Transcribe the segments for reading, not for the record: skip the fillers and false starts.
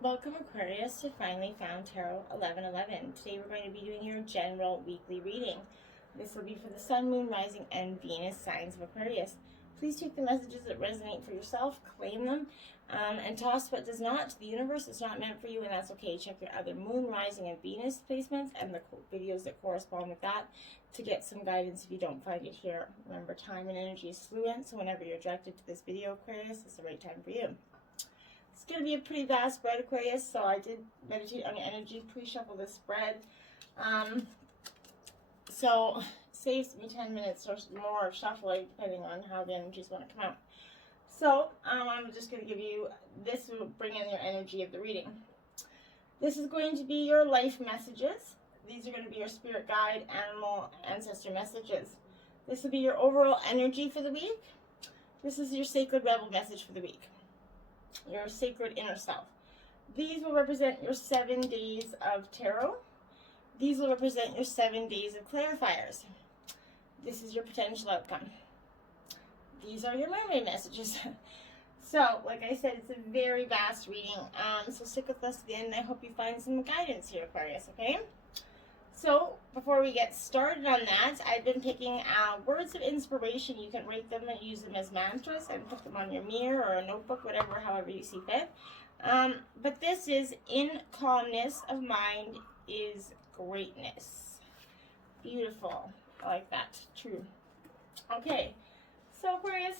Welcome, Aquarius, to Finally Found Tarot 1111. Today we're going to be doing your general weekly reading. This will be for the Sun, Moon, Rising, and Venus signs of Aquarius. Please take the messages that resonate for yourself, claim them, and toss what does not to the universe. It's not meant for you, and that's okay. Check your other Moon, Rising, and Venus placements and the videos that correspond with that to get some guidance if you don't find it here. Remember, time and energy is fluent, so whenever you're directed to this video, Aquarius, it's the right time for you. It's going to be a pretty vast spread, Aquarius, so I did meditate on your energy, pre-shuffle this spread. So saves me 10 minutes or more of shuffling, depending on how the energies want to come out. So I'm just going to give you, this will bring in your energy of the reading. This is going to be your life messages. These are going to be your spirit guide, animal, ancestor messages. This will be your overall energy for the week. This is your sacred rebel message for the week. Your sacred inner self. These will represent your 7 days of tarot. These will represent your 7 days of clarifiers. This is your potential outcome. These are your mermaid messages. So, like I said, it's a very vast reading. So stick with us to the end. I hope you find some guidance here, Aquarius, okay? So, before we get started on that, I've been picking words of inspiration. You can write them and use them as mantras and put them on your mirror or a notebook, whatever, however you see fit. But this is, in calmness of mind is greatness. Beautiful. I like that. True. Okay. So, Aquarius,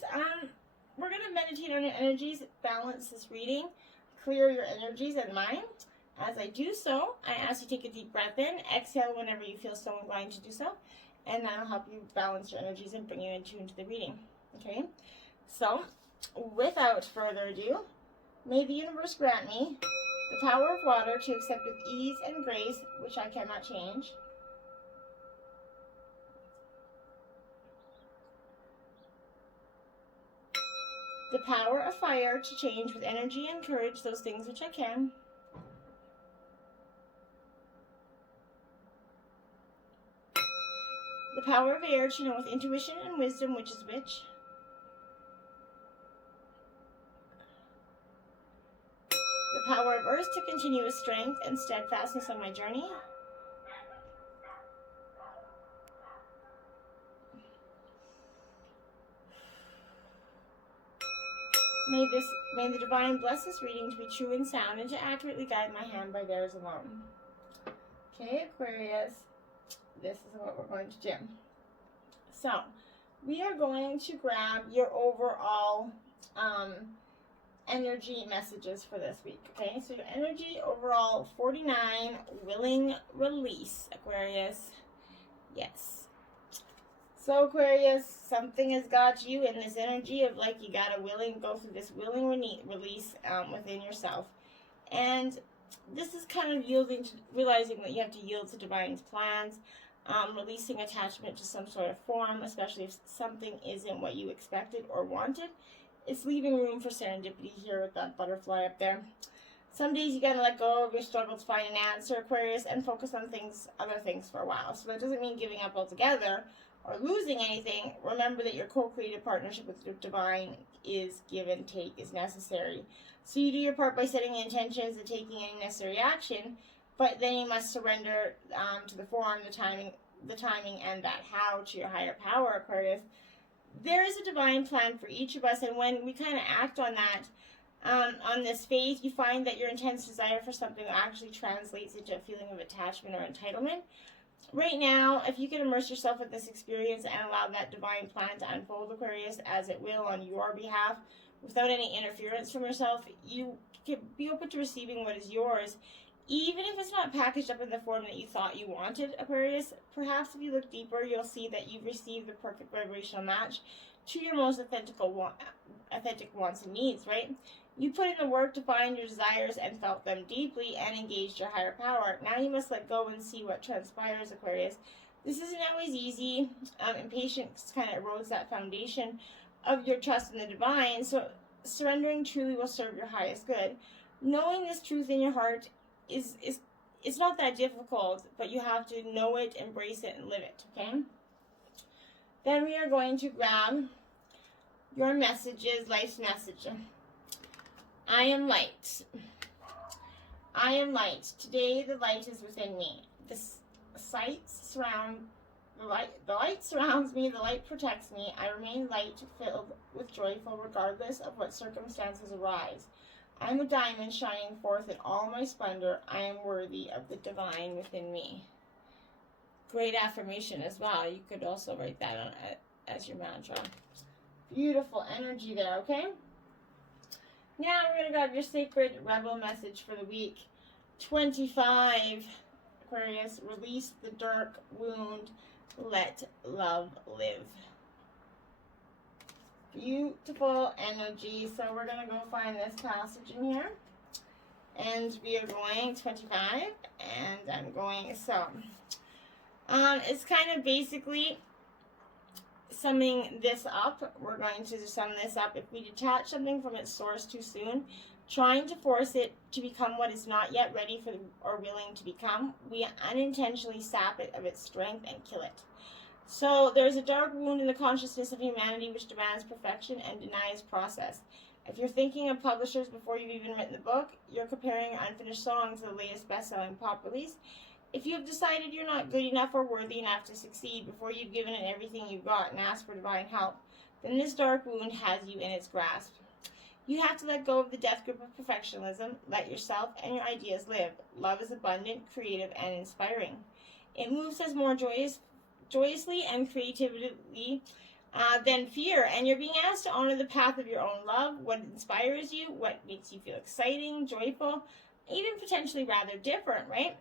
we're going to meditate on your energies, balance this reading, clear your energies and mine. As I do so, I ask you to take a deep breath in, exhale whenever you feel so inclined to do so, and that'll help you balance your energies and bring you in tune to the reading. Okay? So, without further ado, may the universe grant me the power of water to accept with ease and grace, which I cannot change. The power of fire to change with energy and courage those things which I can. The power of air to know with intuition and wisdom which is which. The power of earth to continue with strength and steadfastness on my journey. May the divine bless this reading to be true and sound and to accurately guide my hand by theirs alone. Okay, Aquarius. This is what we're going to do. So, we are going to grab your overall energy messages for this week. Okay, so your energy overall 49, willing release, Aquarius. Yes. So, Aquarius, something has got you in this energy of like you got to go through this willing release within yourself. And this is kind of realizing that you have to yield to divine's plans. Releasing attachment to some sort of form, especially if something isn't what you expected or wanted. It's leaving room for serendipity here with that butterfly up there. Some days you gotta let go of your struggle to find an answer, Aquarius, and focus on other things for a while. So that doesn't mean giving up altogether or losing anything. Remember that your co-creative partnership with the divine is give and take, is necessary. So you do your part by setting the intentions and taking any necessary action. But then you must surrender to the form, the timing, and that how to your higher power, Aquarius. There is a divine plan for each of us, and when we kind of act on that, on this faith, you find that your intense desire for something actually translates into a feeling of attachment or entitlement. Right now, if you can immerse yourself in this experience and allow that divine plan to unfold, Aquarius, as it will on your behalf, without any interference from yourself, you can be open to receiving what is yours. Even if it's not packaged up in the form that you thought you wanted, Aquarius, perhaps if you look deeper, you'll see that you've received the perfect vibrational match to your most authentic wants and needs, right? You put in the work to find your desires and felt them deeply and engaged your higher power. Now you must let go and see what transpires, Aquarius. This isn't always easy. Impatience kind of erodes that foundation of your trust in the divine, so surrendering truly will serve your highest good. Knowing this truth in your heart it's not that difficult, but you have to know it, embrace it, and live it, okay? Then we are going to grab your messages, life's message. I am light. I am light. Today the light is within me. The light surrounds me, the light protects me. I remain light, filled with joyful, regardless of what circumstances arise. I am a diamond shining forth in all my splendor. I am worthy of the divine within me. Great affirmation as well. You could also write that on as your mantra. Beautiful energy there, okay? Now we're going to grab your sacred rebel message for the week. 25, Aquarius, release the dark wound. Let love live. Beautiful energy. So we're going to go find this passage in here. And we are going 25. And I'm going, so. It's kind of basically summing this up. We're going to sum this up. If we detach something from its source too soon, trying to force it to become what it's not yet ready for or willing to become, we unintentionally sap it of its strength and kill it. So there's a dark wound in the consciousness of humanity which demands perfection and denies process. If you're thinking of publishers before you've even written the book, you're comparing unfinished songs to the latest best-selling pop release. If you have decided you're not good enough or worthy enough to succeed before you've given it everything you've got and asked for divine help, then this dark wound has you in its grasp. You have to let go of the death grip of perfectionism. Let yourself and your ideas live. Love is abundant, creative, and inspiring. It moves us more joyously and creatively than fear, and you're being asked to honor the path of your own love, what inspires you, what makes you feel exciting, joyful, even potentially rather different, right?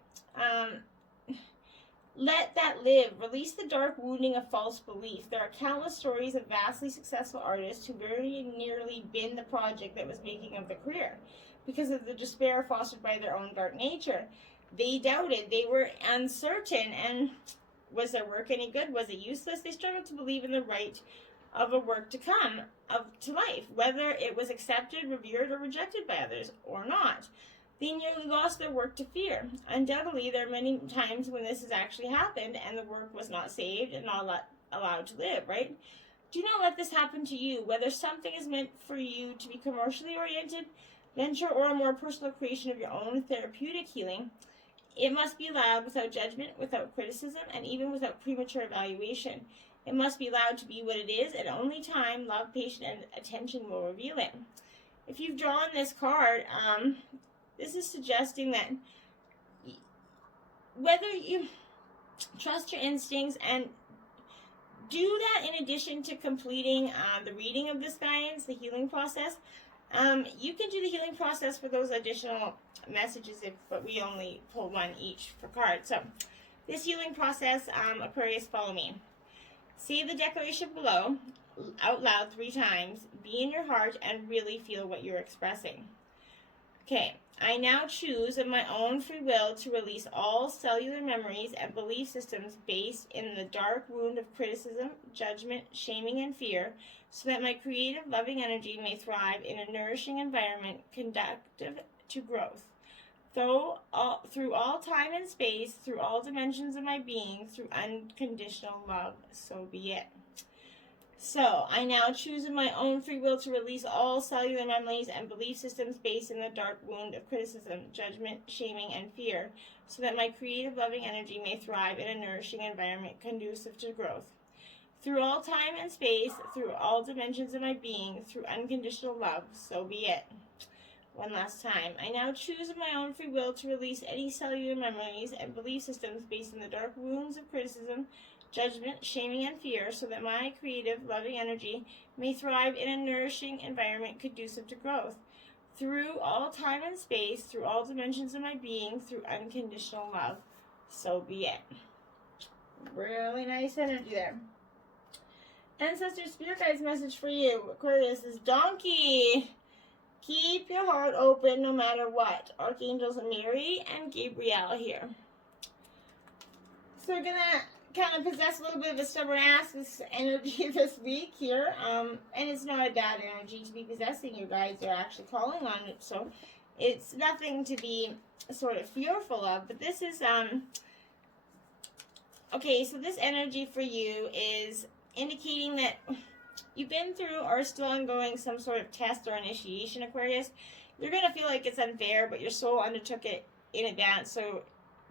Let that live. Release the dark wounding of false belief. There are countless stories of vastly successful artists who very nearly binned the project that was making of their career because of the despair fostered by their own dark nature. They doubted. They were uncertain. And was their work any good? Was it useless? They struggled to believe in the right of a work to come, to life, whether it was accepted, revered, or rejected by others or not. They nearly lost their work to fear. Undoubtedly, there are many times when this has actually happened and the work was not saved and not allowed to live, right? Do not let this happen to you. Whether something is meant for you to be commercially oriented, venture, or a more personal creation of your own therapeutic healing, it must be allowed without judgment, without criticism, and even without premature evaluation. It must be allowed to be what it is, and only time, love, patience, and attention will reveal it. If you've drawn this card, this is suggesting that whether you trust your instincts and do that in addition to completing the reading of this guidance, the healing process, you can do the healing process for those additional messages, but we only pull one each for cards. So this healing process, Aquarius, follow me. Say the declaration below out loud 3 times. Be in your heart and really feel what you're expressing. Okay. I now choose of my own free will to release all cellular memories and belief systems based in the dark wound of criticism, judgment, shaming, and fear, so that my creative, loving energy may thrive in a nourishing environment conducive to growth. Through all time and space, through all dimensions of my being, through unconditional love, so be it. So, I now choose of my own free will to release all cellular memories and belief systems based in the dark wound of criticism, judgment, shaming, and fear, so that my creative, loving energy may thrive in a nourishing environment conducive to growth. Through all time and space, through all dimensions of my being, through unconditional love, so be it. One last time. I now choose of my own free will to release any cellular memories and belief systems based in the dark wounds of criticism, judgment, shaming, and fear, so that my creative, loving energy may thrive in a nourishing environment conducive to growth. Through all time and space, through all dimensions of my being, through unconditional love, so be it. Really nice energy there. Ancestor Spirit Guides message for you, Aquarius, is Donkey. Keep your heart open no matter what. Archangels Mary and Gabriel here. So we're going to kind of possess a little bit of a stubborn ass this energy this week here. And it's not a bad energy to be possessing. You guys are actually calling on it. So it's nothing to be sort of fearful of. But this is, okay, so this energy for you is indicating that you've been through or still ongoing some sort of test or initiation, Aquarius. You're going to feel like it's unfair, but your soul undertook it in advance, so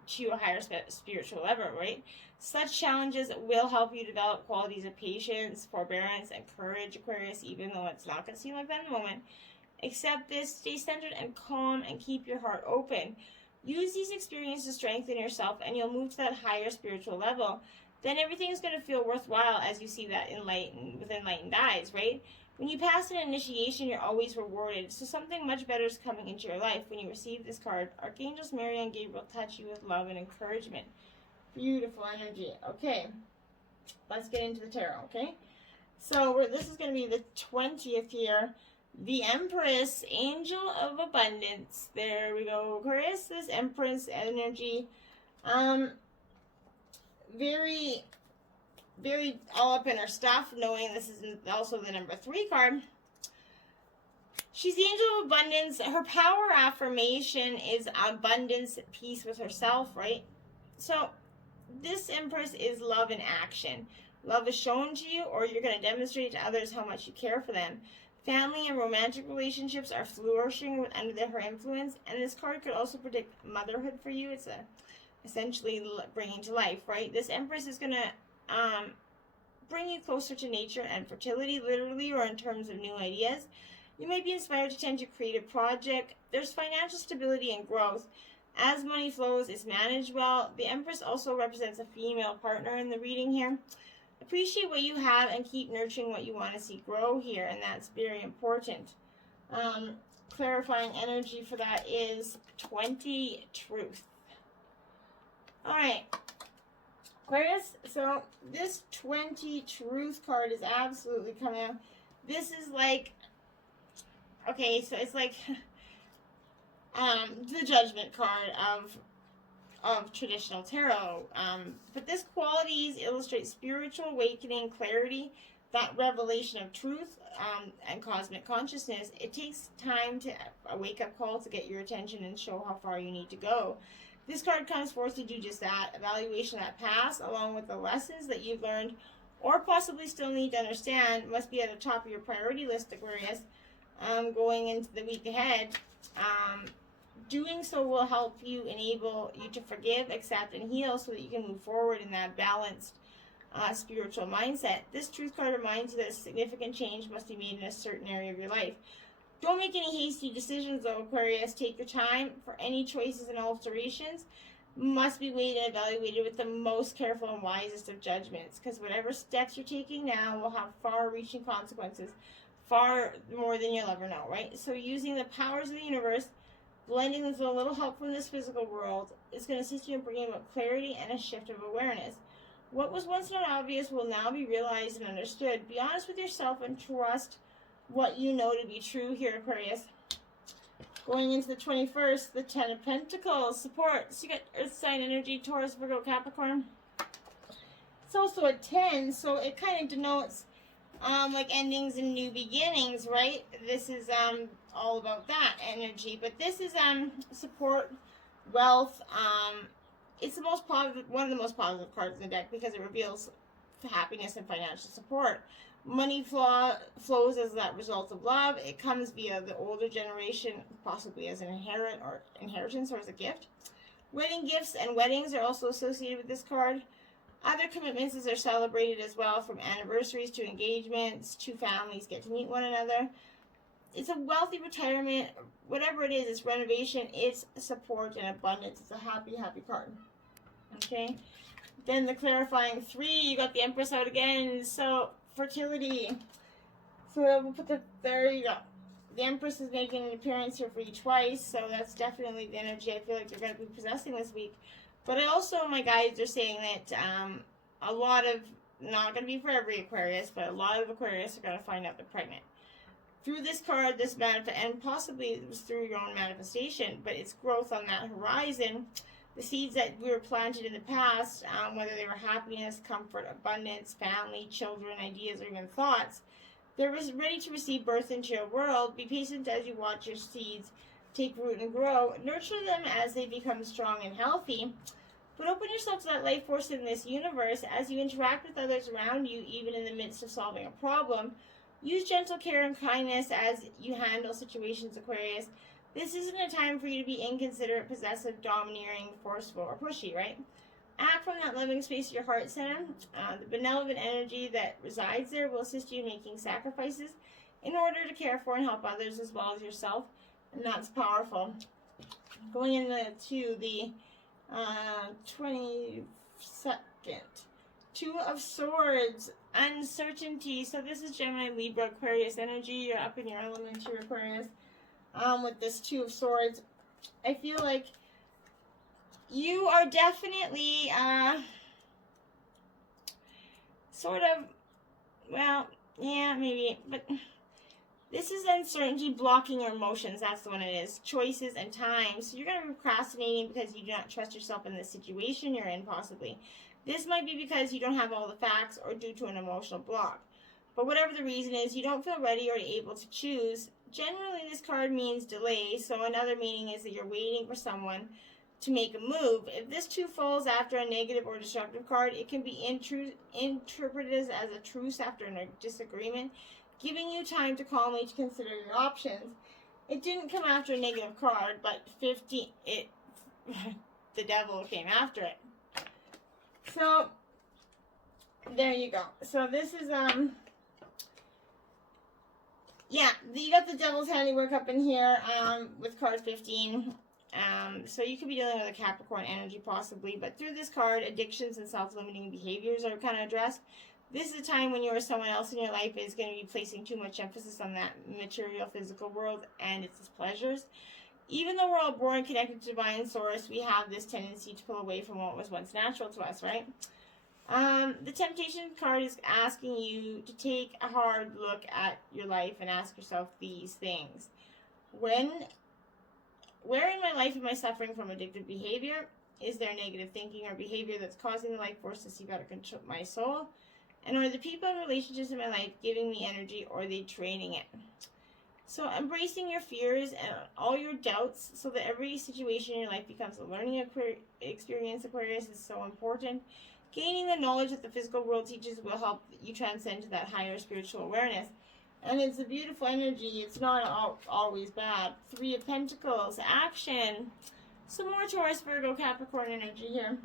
to a higher spiritual level, right? Such challenges will help you develop qualities of patience, forbearance, and courage, Aquarius, even though it's not going to seem like that in the moment. Accept this, stay centered and calm, and keep your heart open. Use these experiences to strengthen yourself, and you'll move to that higher spiritual level. Then everything's going to feel worthwhile as you see that with enlightened eyes, right? When you pass an initiation, you're always rewarded. So something much better is coming into your life. When you receive this card, Archangels Mary and Gabriel touch you with love and encouragement. Beautiful energy. Okay, let's get into the tarot, okay? So this is going to be the 20th here. The Empress, Angel of Abundance. There we go, Aquarius. This Empress energy. Very, very all up in her stuff, knowing this is also the number 3 card. She's the Angel of Abundance. Her power affirmation is abundance, peace with herself, right? So this Empress is love in action. Love is shown to you, or you're going to demonstrate to others how much you care for them. Family and romantic relationships are flourishing under her influence, and this card could also predict motherhood for you. It's essentially bringing to life, right? This Empress is going to bring you closer to nature and fertility, literally, or in terms of new ideas. You might be inspired to tend to create a project. There's financial stability and growth. As money flows, it's managed well. The Empress also represents a female partner in the reading here. Appreciate what you have and keep nurturing what you want to see grow here, and that's very important. Clarifying energy for that is 20 Truth. All right, Aquarius, so this 20 Truth card is absolutely coming out. This is like, okay, so it's like the Judgment card of traditional tarot. But this qualities illustrate spiritual awakening, clarity, that revelation of truth, and cosmic consciousness. It takes time to a wake-up call to get your attention and show how far you need to go. This card comes forth to do just that, evaluation of that past, along with the lessons that you've learned or possibly still need to understand, must be at the top of your priority list, Aquarius, going into the week ahead. Doing so will help you, enable you to forgive, accept, and heal so that you can move forward in that balanced spiritual mindset. This Truth card reminds you that significant change must be made in a certain area of your life. Don't make any hasty decisions, though, Aquarius. Take your time. For any choices and alterations must be weighed and evaluated with the most careful and wisest of judgments, because whatever steps you're taking now will have far-reaching consequences, far more than you'll ever know, right? So using the powers of the universe, blending with a little help from this physical world, is going to assist you in bringing about clarity and a shift of awareness. What was once not obvious will now be realized and understood. Be honest with yourself and trust what you know to be true here, Aquarius. Going into the 21st, the 10 of Pentacles, support. So you got Earth sign energy, Taurus, Virgo, Capricorn. It's also a 10, so it kind of denotes like endings and new beginnings, right? This is all about that energy, but this is support, wealth. It's the most positive, one of the most positive cards in the deck, because it reveals happiness and financial support. Money flows as that result of love. It comes via the older generation, possibly as an inheritance or as a gift. Wedding gifts and weddings are also associated with this card. Other commitments are celebrated as well, from anniversaries to engagements. Two families get to meet one another. It's a wealthy retirement. Whatever it is, it's renovation, it's support and abundance. It's a happy, happy card. Okay. Then the clarifying 3, you got the Empress out again. So, fertility. So we'll put there you go. The Empress is making an appearance here for you twice. So that's definitely the energy I feel like they're going to be possessing this week. But I also, my guides are saying that a lot of, not going to be for every Aquarius, but a lot of Aquarius are going to find out they're pregnant. Through this card, this and possibly it was through your own manifestation, but it's growth on that horizon. The seeds that were planted in the past, whether they were happiness, comfort, abundance, family, children, ideas, or even thoughts, they're ready to receive birth into your world. Be patient as you watch your seeds take root and grow. Nurture them as they become strong and healthy. But open yourself to that life force in this universe as you interact with others around you, even in the midst of solving a problem. Use gentle care and kindness as you handle situations, Aquarius. This isn't a time for you to be inconsiderate, possessive, domineering, forceful, or pushy, right? Act from that loving space of your heart center. The benevolent energy that resides there will assist you in making sacrifices in order to care for and help others as well as yourself. And that's powerful. Going into the 22nd. Two of Swords. Uncertainty. So this is Gemini, Libra, Aquarius energy. You're up in your element here, Aquarius. With this Two of Swords. I feel like you are definitely sort of, well, yeah, maybe, but this is uncertainty blocking your emotions. That's the one it is. Choices and time. So you're going to be procrastinating because you do not trust yourself in the situation you're in, possibly. This might be because you don't have all the facts or due to an emotional block. But whatever the reason is, you don't feel ready or able to choose. Generally, this card means delay. So another meaning is that you're waiting for someone to make a move. If this two falls after a negative or destructive card, it can be interpreted as a truce after a disagreement, giving you time to calmly consider your options. It didn't come after a negative card, but the devil came after it. So there you go. So this is yeah, you got the devil's handiwork up in here with card 15. So you could be dealing with a Capricorn energy possibly, but through this card, addictions and self-limiting behaviors are kind of addressed. This is a time when you or someone else in your life is going to be placing too much emphasis on that material, physical world and its pleasures. Even though we're all born connected to divine source, we have this tendency to pull away from what was once natural to us, right? The temptation card is asking you to take a hard look at your life and ask yourself these things. Where in my life am I suffering from addictive behavior? Is there negative thinking or behavior that's causing the life force to seep out of control my soul? And are the people and relationships in my life giving me energy or are they draining it? So embracing your fears and all your doubts so that every situation in your life becomes a learning experience, Aquarius, is so important. Gaining the knowledge that the physical world teaches will help you transcend to that higher spiritual awareness. And it's a beautiful energy. It's not always bad. Three of Pentacles. Action. Some more Taurus, Virgo, Capricorn energy here.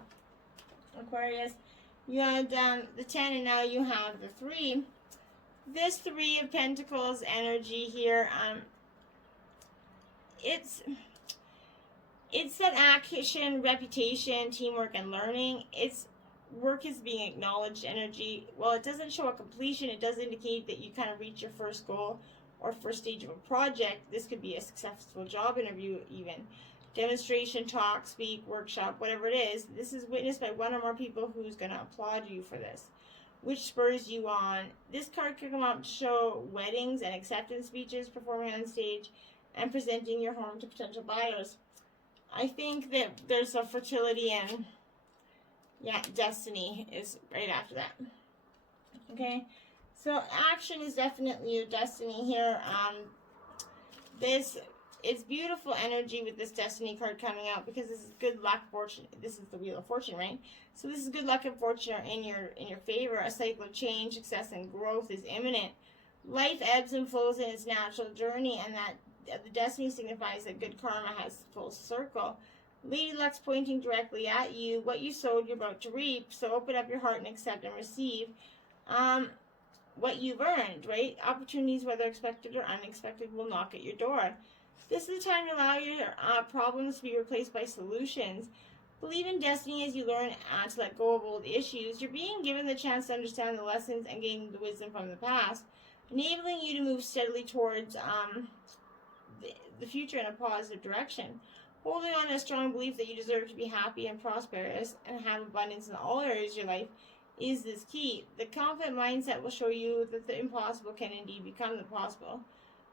Aquarius. You had the 10 and now you have the 3. This Three of Pentacles energy here, it's that action, reputation, teamwork, and learning. It's work is being acknowledged energy. While it doesn't show a completion, it does indicate that you kind of reach your first goal or first stage of a project. This could be a successful job interview even. Demonstration, talk, speak, workshop, whatever it is. This is witnessed by one or more people who's going to applaud you for this, which spurs you on. This card could come up to show weddings and acceptance speeches, performing on stage, and presenting your home to potential buyers. I think that there's a fertility and, yeah, destiny is right after that. Okay, so action is definitely your destiny here. It's beautiful energy with this destiny card coming out because this is good luck, fortune. This is the Wheel of Fortune, right? So this is good luck and fortune are in your favor. A cycle of change, success, and growth is imminent. Life ebbs and flows in its natural journey, and that the destiny signifies that good karma has full circle. Lady Luck's pointing directly at you. What you sowed, you're about to reap. So open up your heart and accept and receive what you've earned, right? Opportunities, whether expected or unexpected, will knock at your door. This is the time to allow your problems to be replaced by solutions. Believe in destiny as you learn to let go of old issues. You're being given the chance to understand the lessons and gain the wisdom from the past, enabling you to move steadily towards the future in a positive direction. Holding on to a strong belief that you deserve to be happy and prosperous and have abundance in all areas of your life is this key. The confident mindset will show you that the impossible can indeed become the possible.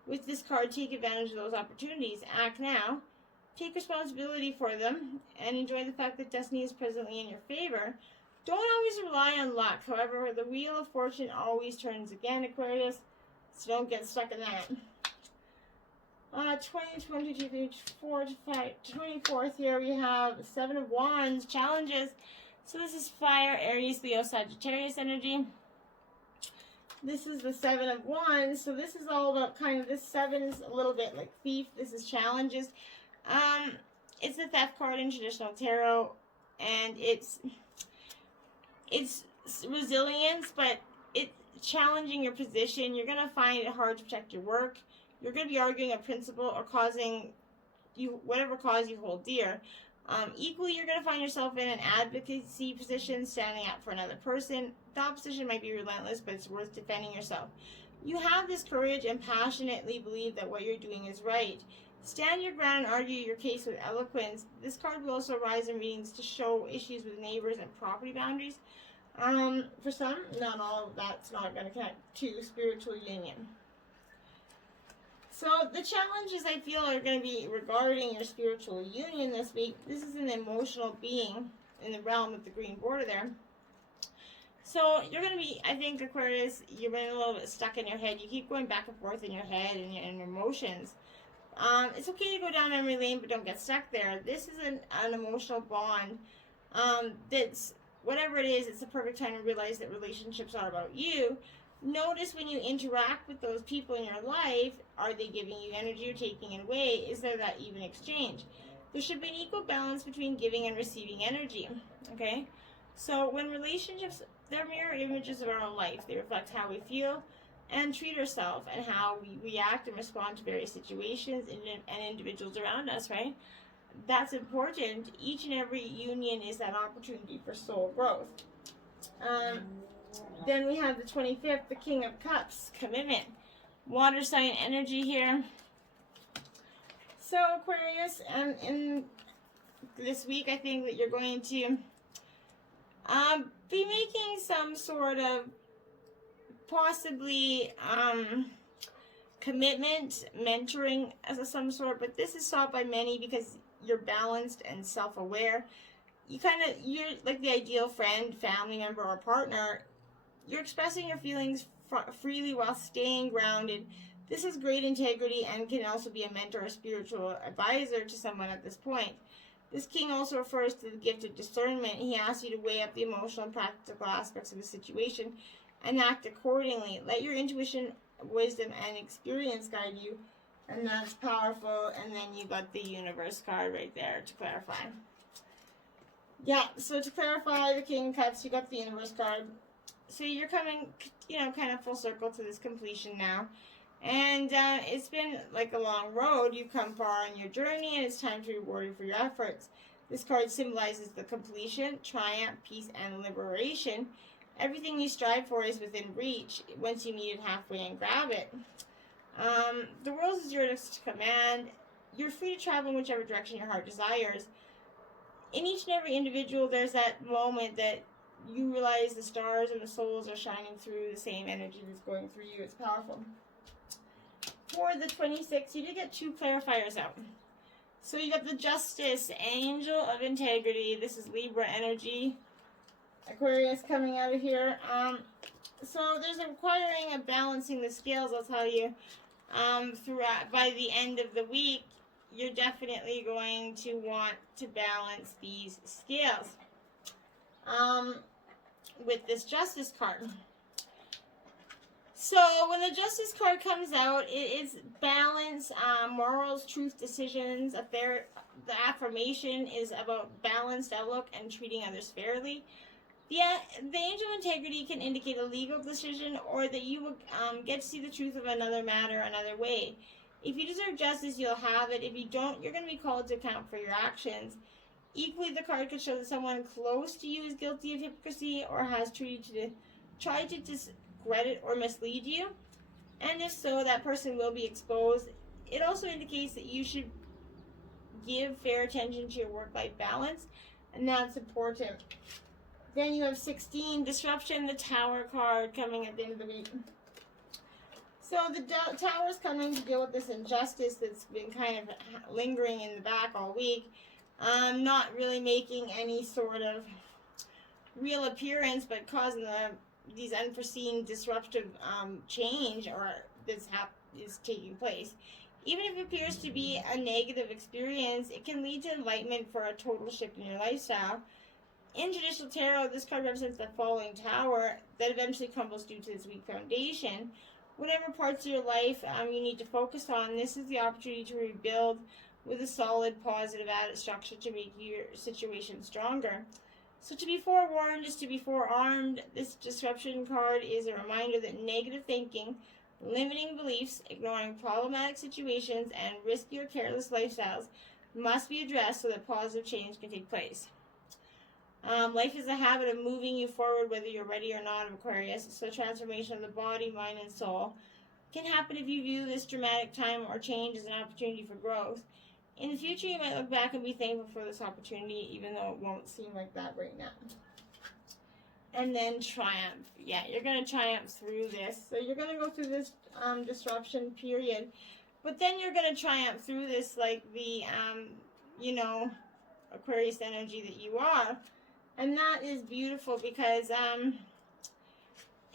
With this card, take advantage of those opportunities. Act now. Take responsibility for them and enjoy the fact that destiny is presently in your favor. Don't always rely on luck. However, the Wheel of Fortune always turns again, Aquarius, so don't get stuck in that. 24th here we have 7 of Wands, challenges. So this is fire, Aries, Leo, Sagittarius energy. This is the Seven of Wands. So this is all about kind of, this seven is a little bit like thief. This is challenges. It's the Theft card in traditional tarot, and it's resilience, but it's challenging your position. You're going to find it hard to protect your work. You're going to be arguing a principle or causing you whatever cause you hold dear. Equally, you're going to find yourself in an advocacy position, standing up for another person. The opposition might be relentless, but it's worth defending yourself. You have this courage and passionately believe that what you're doing is right. Stand your ground and argue your case with eloquence. This card will also arise in readings to show issues with neighbors and property boundaries. For some, not all, that's not going to connect to spiritual union. So the challenges I feel are going to be regarding your spiritual union this week. This is an emotional being in the realm with the green border there. So you're going to be, I think, Aquarius, you're been a little bit stuck in your head. You keep going back and forth in your head and your emotions. It's okay to go down memory lane, but don't get stuck there. This is an emotional bond that's, whatever it is, it's the perfect time to realize that relationships are about you. Notice when you interact with those people in your life, are they giving you energy or taking it away? Is there that even exchange? There should be an equal balance between giving and receiving energy, okay? So when relationships, they're mirror images of our own life. They reflect how we feel and treat ourselves and how we react and respond to various situations and individuals around us, right? That's important. Each and every union is that opportunity for soul growth. Then we have the 25th, the King of Cups, commitment. Water sign energy here. So Aquarius, in this week, I think that you're going to be making some sort of possibly commitment, mentoring as some sort, but this is sought by many because you're balanced and self-aware. You're like the ideal friend, family member, or partner. You're expressing your feelings freely while staying grounded. This is great integrity and can also be a mentor or spiritual advisor to someone at this point. This king also refers to the gift of discernment. He asks you to weigh up the emotional and practical aspects of the situation and act accordingly. Let your intuition, wisdom, and experience guide you, and that's powerful. And then you got the universe card right there to clarify. Yeah, so to clarify the King of Cups, you got the universe card. So you're coming, kind of full circle to this completion now. And it's been like a long road. You've come far on your journey, and it's time to reward you for your efforts. This card symbolizes the completion, triumph, peace, and liberation. Everything you strive for is within reach once you meet it halfway and grab it. The world is yours to command. You're free to travel in whichever direction your heart desires. In each and every individual, there's that moment that you realize the stars and the souls are shining through the same energy that's going through you. It's powerful. For the 26th, you did get two clarifiers out. So you got the Justice, Angel of Integrity. This is Libra energy. Aquarius coming out of here. So there's a requiring of balancing the scales, I'll tell you. Throughout, by the end of the week, you're definitely going to want to balance these scales. With this Justice card. So when the Justice card comes out, it is balance, morals, truth, decisions. The affirmation is about balanced outlook and treating others fairly. The Angel of Integrity can indicate a legal decision or that you will get to see the truth of another matter another way. If you deserve justice, you'll have it. If you don't, you're going to be called to account for your actions. Equally, the card could show that someone close to you is guilty of hypocrisy or has tried to discredit or mislead you. And if so, that person will be exposed. It also indicates that you should give fair attention to your work-life balance, and that's important. Then you have 16, Disruption, the Tower card coming at the end of the week. So the Tower is coming to deal with this injustice that's been kind of lingering in the back all week. Not really making any sort of real appearance, but causing these unforeseen disruptive change or this is taking place. Even if it appears to be a negative experience, it can lead to enlightenment for a total shift in your lifestyle. In traditional tarot, this card represents the falling tower that eventually crumbles due to its weak foundation. Whatever parts of your life you need to focus on, this is the opportunity to rebuild with a solid, positive added structure to make your situation stronger. So to be forewarned is to be forearmed. This disruption card is a reminder that negative thinking, limiting beliefs, ignoring problematic situations, and risky or careless lifestyles must be addressed so that positive change can take place. Life is a habit of moving you forward whether you're ready or not, Aquarius. So transformation of the body, mind, and soul can happen if you view this dramatic time or change as an opportunity for growth. In the future, you might look back and be thankful for this opportunity, even though it won't seem like that right now. And then triumph. Yeah, you're going to triumph through this. So you're going to go through this disruption period. But then you're going to triumph through this like the, Aquarius energy that you are. And that is beautiful because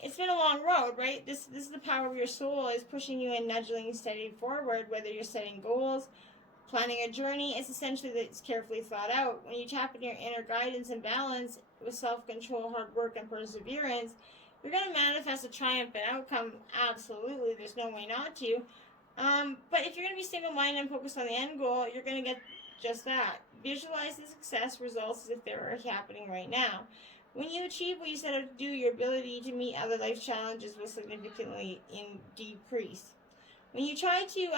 it's been a long road, right? This is the power of your soul is pushing you and nudging you steady forward, whether you're setting goals, planning a journey. It's essentially that it's carefully thought out. When you tap into your inner guidance and balance with self-control, hard work, and perseverance, you're going to manifest a triumphant outcome. Absolutely. There's no way not to. But if you're going to be single-minded and focused on the end goal, you're going to get just that. Visualize the success results as if they were happening right now. When you achieve what you set out to do, your ability to meet other life challenges will significantly decrease. When you try to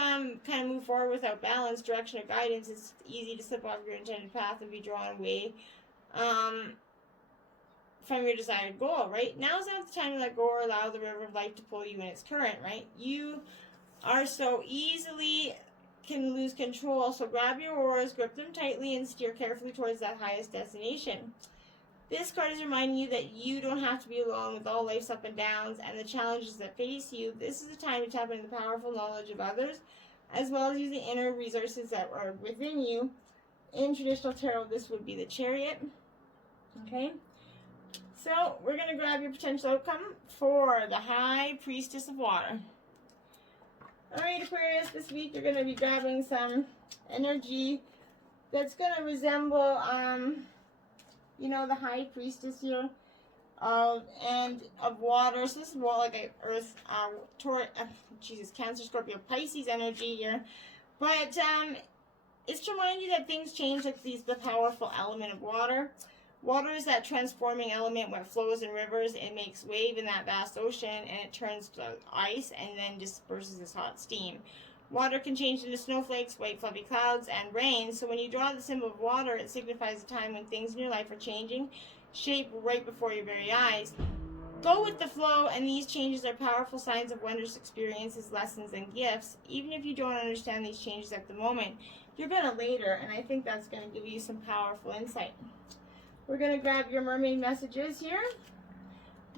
kind of move forward without balance, direction, or guidance, it's easy to slip off your intended path and be drawn away from your desired goal, right? Now's not the time to let go or allow the river of life to pull you in its current, right? You are so easily can lose control, so grab your oars, grip them tightly, and steer carefully towards that highest destination. This card is reminding you that you don't have to be alone with all life's up and downs and the challenges that face you. This is a time to tap into the powerful knowledge of others, as well as use the inner resources that are within you. In traditional tarot, this would be the Chariot. Okay? So, we're going to grab your potential outcome for the High Priestess of Water. Alright, Aquarius, this week you're going to be grabbing some energy that's going to resemble, the High Priestess here, and of water. So this is more like a Earth, Cancer, Scorpio, Pisces energy here. But it's to remind you that things change like the powerful element of water. Water is that transforming element when it flows in rivers. It makes wave in that vast ocean, and it turns to ice and then disperses this hot steam. Water can change into snowflakes, white fluffy clouds, and rain. So when you draw the symbol of water, it signifies a time when things in your life are changing shape right before your very eyes. Go with the flow, and these changes are powerful signs of wondrous experiences, lessons, and gifts. Even if you don't understand these changes at the moment, you're going to later, and I think that's going to give you some powerful insight. We're going to grab your mermaid messages here.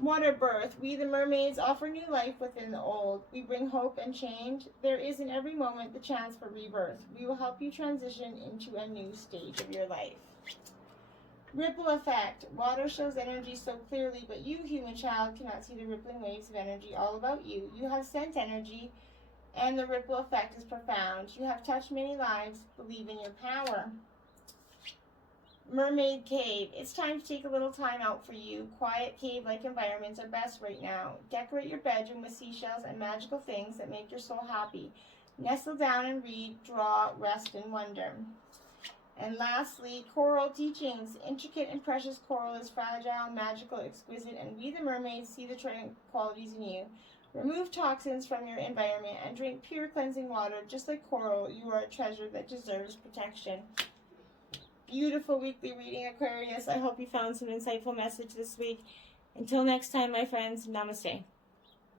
Water birth. We, the mermaids, offer new life within the old. We bring hope and change. There is in every moment the chance for rebirth. We will help you transition into a new stage of your life. Ripple effect. Water shows energy so clearly, but you, human child, cannot see the rippling waves of energy all about you. You have sent energy, and the ripple effect is profound. You have touched many lives. Believe in your power. Mermaid cave. It's time to take a little time out for you. Quiet cave-like environments are best right now. Decorate your bedroom with seashells and magical things that make your soul happy. Nestle down and read, draw, rest, and wonder. And lastly, coral teachings. Intricate and precious coral is fragile, magical, exquisite, and we the mermaids see the trident qualities in you. Remove toxins from your environment and drink pure cleansing water. Just like coral, you are a treasure that deserves protection. Beautiful weekly reading, Aquarius. I hope you found some insightful message this week. Until next time, my friends, namaste.